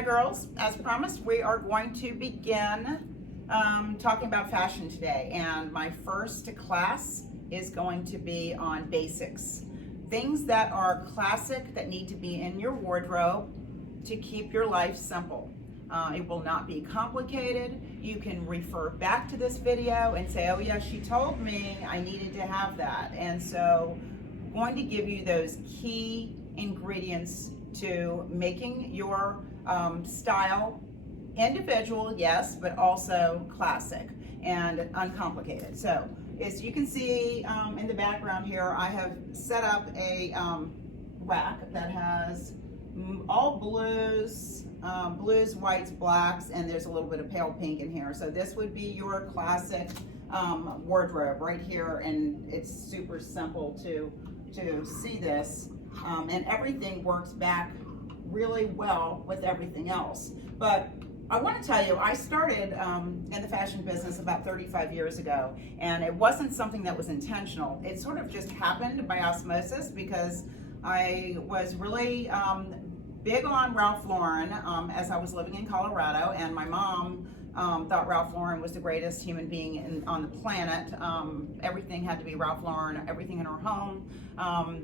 Hi girls, as promised, we are going to begin talking about fashion today, and my first class is going to be on basics. Things that are classic that need to be in your wardrobe to keep your life simple. It will not be complicated. You can refer back to this video and say, oh yeah, she told me I needed to have that. And so I'm going to give you those key ingredients to making your style individual, yes, but also classic and uncomplicated. So as you can see in the background here, I have set up a rack that has all blues, whites, blacks, and there's a little bit of pale pink in here. So this would be your classic wardrobe right here, and it's super simple to see this, and everything works back really well with everything else. But I want to tell you, I started in the fashion business about 35 years ago, and it wasn't something that was intentional. It sort of just happened by osmosis because I was really big on Ralph Lauren as I was living in Colorado, and my mom thought Ralph Lauren was the greatest human being on the planet. Everything had to be Ralph Lauren, everything in her home.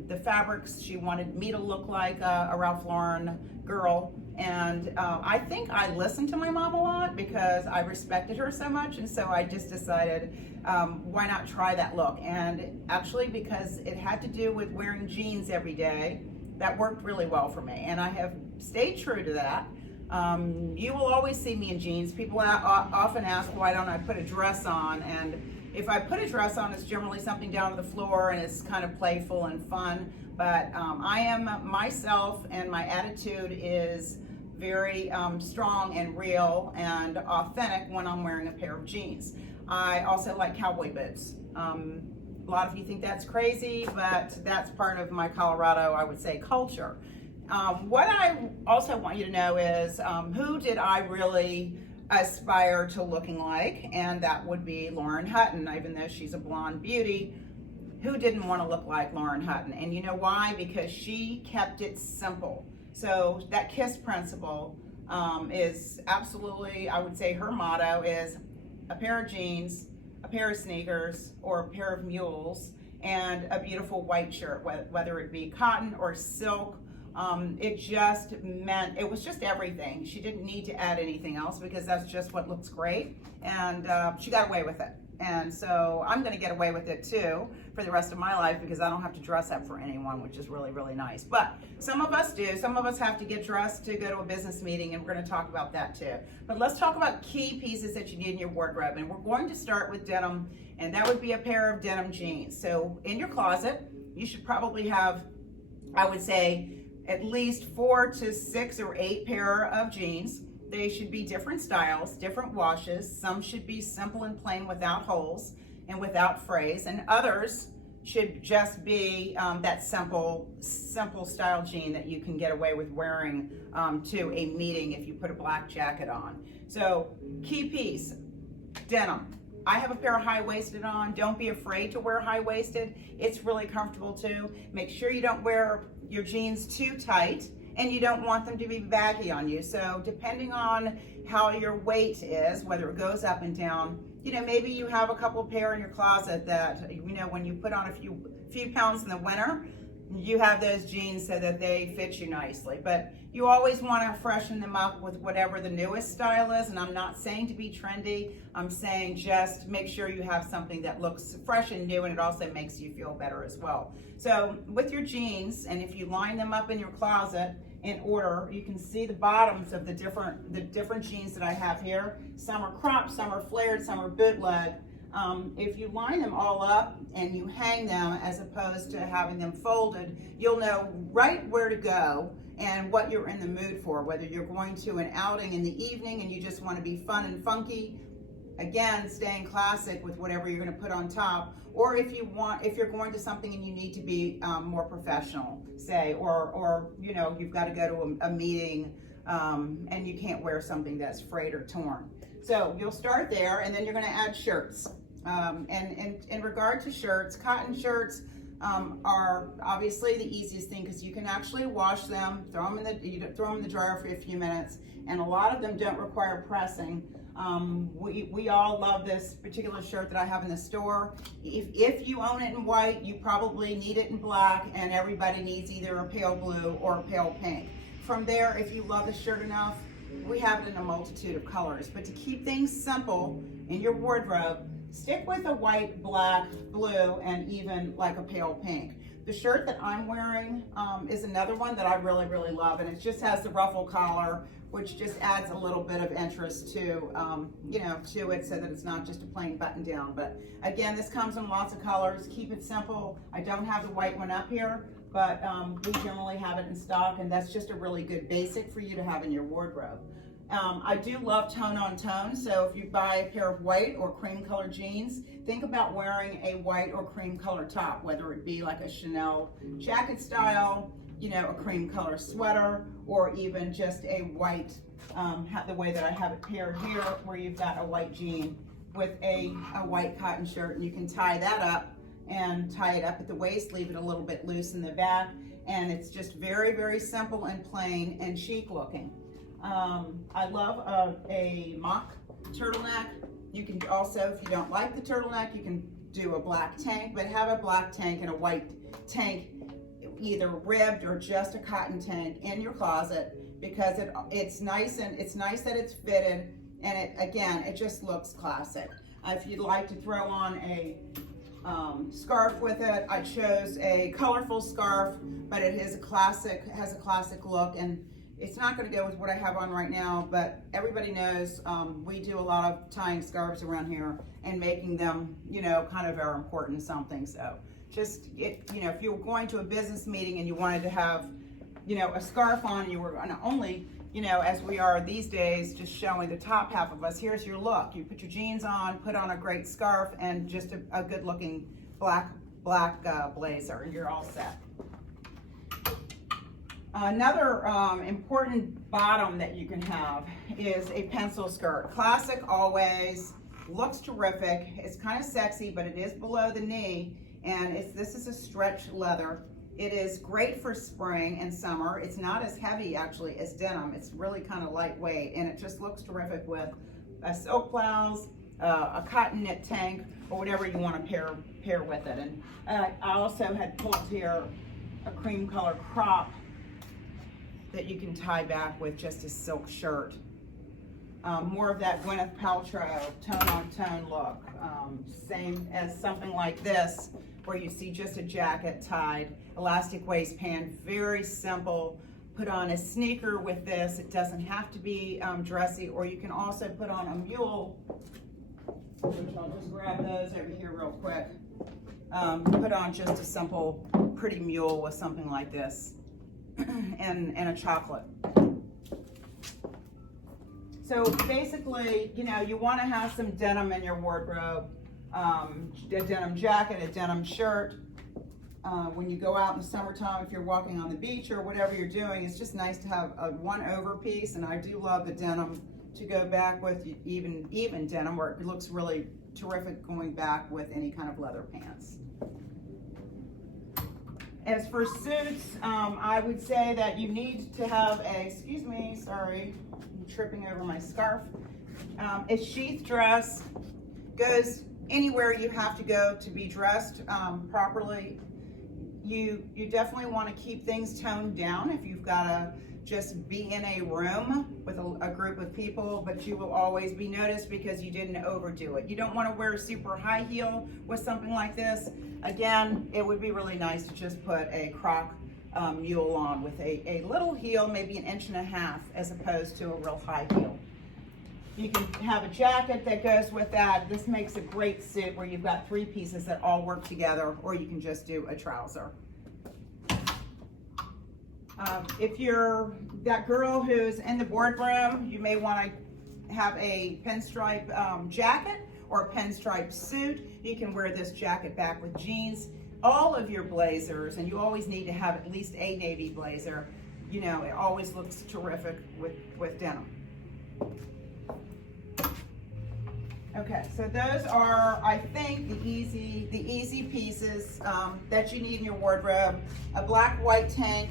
The fabrics, she wanted me to look like a Ralph Lauren girl. And I think I listened to my mom a lot because I respected her so much. And so I just decided, why not try that look? And actually, because it had to do with wearing jeans every day, that worked really well for me. And I have stayed true to that. You will always see me in jeans. People often ask, why don't I put a dress on? And if I put a dress on, it's generally something down to the floor and it's kind of playful and fun. But I am myself, and my attitude is very strong and real and authentic when I'm wearing a pair of jeans. I also like cowboy boots. A lot of you think that's crazy, but that's part of my Colorado, I would say, culture. What I also want you to know is who did I really aspire to looking like, and that would be Lauren Hutton. Even though she's a blonde beauty, who didn't want to look like Lauren Hutton? And you know why? Because she kept it simple. So that KISS principle is absolutely, I would say her motto is a pair of jeans, a pair of sneakers, or a pair of mules, and a beautiful white shirt, whether it be cotton or silk. It just meant, it was just everything. She didn't need to add anything else because that's just what looks great, and she got away with it. And so I'm going to get away with it too for the rest of my life because I don't have to dress up for anyone, which is really, really nice. But some of us do. Some of us have to get dressed to go to a business meeting, and we're going to talk about that too. But let's talk about key pieces that you need in your wardrobe. And we're going to start with denim, and that would be a pair of denim jeans. So in your closet, you should probably have, I would say, at least 4 to 6 or 8 pair of jeans. They should be different styles, different washes. Some should be simple and plain without holes and without frays, and others should just be that simple style jean that you can get away with wearing to a meeting if you put a black jacket on. So key piece, denim. I have a pair of high-waisted on. Don't be afraid to wear high-waisted. It's really comfortable too. Make sure you don't wear your jeans too tight, and you don't want them to be baggy on you. So depending on how your weight is, whether it goes up and down, you know, maybe you have a couple pair in your closet that, you know, when you put on a few pounds in the winter, you have those jeans so that they fit you nicely. But you always want to freshen them up with whatever the newest style is. And I'm not saying to be trendy. I'm saying just make sure you have something that looks fresh and new, and it also makes you feel better as well. So with your jeans, and if you line them up in your closet in order, you can see the bottoms of the different jeans that I have here. Some are cropped, some are flared, some are bootleg. If you line them all up and you hang them as opposed to having them folded, you'll know right where to go and what you're in the mood for, whether you're going to an outing in the evening and you just want to be fun and funky, again, staying classic with whatever you're going to put on top, or if you're going to something and you need to be more professional, say, or you know, you've got to go to a meeting and you can't wear something that's frayed or torn. So you'll start there, and then you're going to add shirts. And in regard to shirts, cotton shirts are obviously the easiest thing because you can actually wash them, throw them in the dryer for a few minutes, and a lot of them don't require pressing. We all love this particular shirt that I have in the store. If you own it in white, you probably need it in black, and everybody needs either a pale blue or a pale pink. From there, if you love the shirt enough, we have it in a multitude of colors. But to keep things simple in your wardrobe, stick with a white, black, blue, and even like a pale pink. The shirt that I'm wearing is another one that I really, really love, and it just has the ruffle collar, which just adds a little bit of interest to, to it, so that it's not just a plain button down. But again, this comes in lots of colors. Keep it simple. I don't have the white one up here, but we generally have it in stock, and that's just a really good basic for you to have in your wardrobe. I do love tone on tone, so if you buy a pair of white or cream color jeans, think about wearing a white or cream color top, whether it be like a Chanel jacket style, a cream color sweater, or even just a white, the way that I have it paired here, where you've got a white jean with a white cotton shirt, and you can tie that up and tie it up at the waist, leave it a little bit loose in the back, and it's just very, very simple and plain and chic looking. I love a mock turtleneck. You can also, if you don't like the turtleneck, you can do a black tank, but have a black tank and a white tank, either ribbed or just a cotton tank, in your closet, because it's nice, and it's nice that it's fitted, and it just looks classic. If you'd like to throw on a scarf with it, I chose a colorful scarf, but it has a classic look, and it's not going to go with what I have on right now, but everybody knows we do a lot of tying scarves around here and making them, kind of our important something. So just, if you were going to a business meeting and you wanted to have, a scarf on, and you were going to only, as we are these days, just showing the top half of us, here's your look. You put your jeans on, put on a great scarf, and just a good looking black blazer, and you're all set. Another important bottom that you can have is a pencil skirt. Classic always, looks terrific. It's kind of sexy, but it is below the knee, and this is a stretch leather. It is great for spring and summer. It's not as heavy actually as denim. It's really kind of lightweight, and it just looks terrific with a silk blouse, a cotton knit tank, or whatever you want to pair with it. And I also had pulled here a cream color crop that you can tie back with just a silk shirt. More of that Gwyneth Paltrow tone-on-tone look. Same as something like this, where you see just a jacket tied, elastic waistband, very simple. Put on a sneaker with this. It doesn't have to be dressy, or you can also put on a mule, which I'll just grab those over here real quick. Put on just a simple, pretty mule with something like this. and a chocolate. So basically, you want to have some denim in your wardrobe, a denim jacket, a denim shirt. When you go out in the summertime, if you're walking on the beach or whatever you're doing, it's just nice to have a one over piece, and I do love the denim to go back with, even denim, where it looks really terrific going back with any kind of leather pants. As for suits, I would say that you need to have excuse me, sorry, I'm tripping over my scarf. A sheath dress goes anywhere you have to go to be dressed properly. You definitely want to keep things toned down if you've got to just be in a room with a group of people, but you will always be noticed because you didn't overdo it. You don't want to wear a super high heel with something like this. Again, it would be really nice to just put a croc mule on with a little heel, maybe 1.5 inches, as opposed to a real high heel. You can have a jacket that goes with that. This makes a great suit where you've got 3 pieces that all work together, or you can just do a trouser. If you're that girl who's in the boardroom, you may want to have a pinstripe jacket or a pinstripe suit. You can wear this jacket back with jeans. All of your blazers, and you always need to have at least a navy blazer. It always looks terrific with denim. Okay, so those are, I think, the easy pieces that you need in your wardrobe. A black, white tank,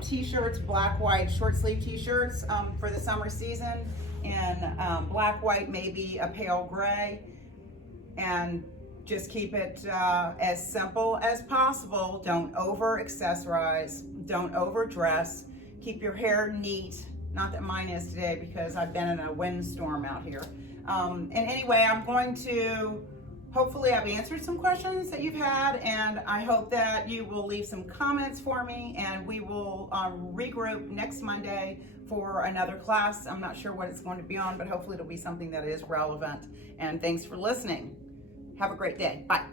t-shirts, black, white, short sleeve t-shirts for the summer season, and black, white, maybe a pale gray, and just keep it as simple as possible. Don't over accessorize, don't overdress, keep your hair neat. Not that mine is today because I've been in a windstorm out here. And anyway, I'm going to, hopefully I've answered some questions that you've had, and I hope that you will leave some comments for me, and we will regroup next Monday for another class. I'm not sure what it's going to be on, but hopefully it'll be something that is relevant. And thanks for listening. Have a great day. Bye.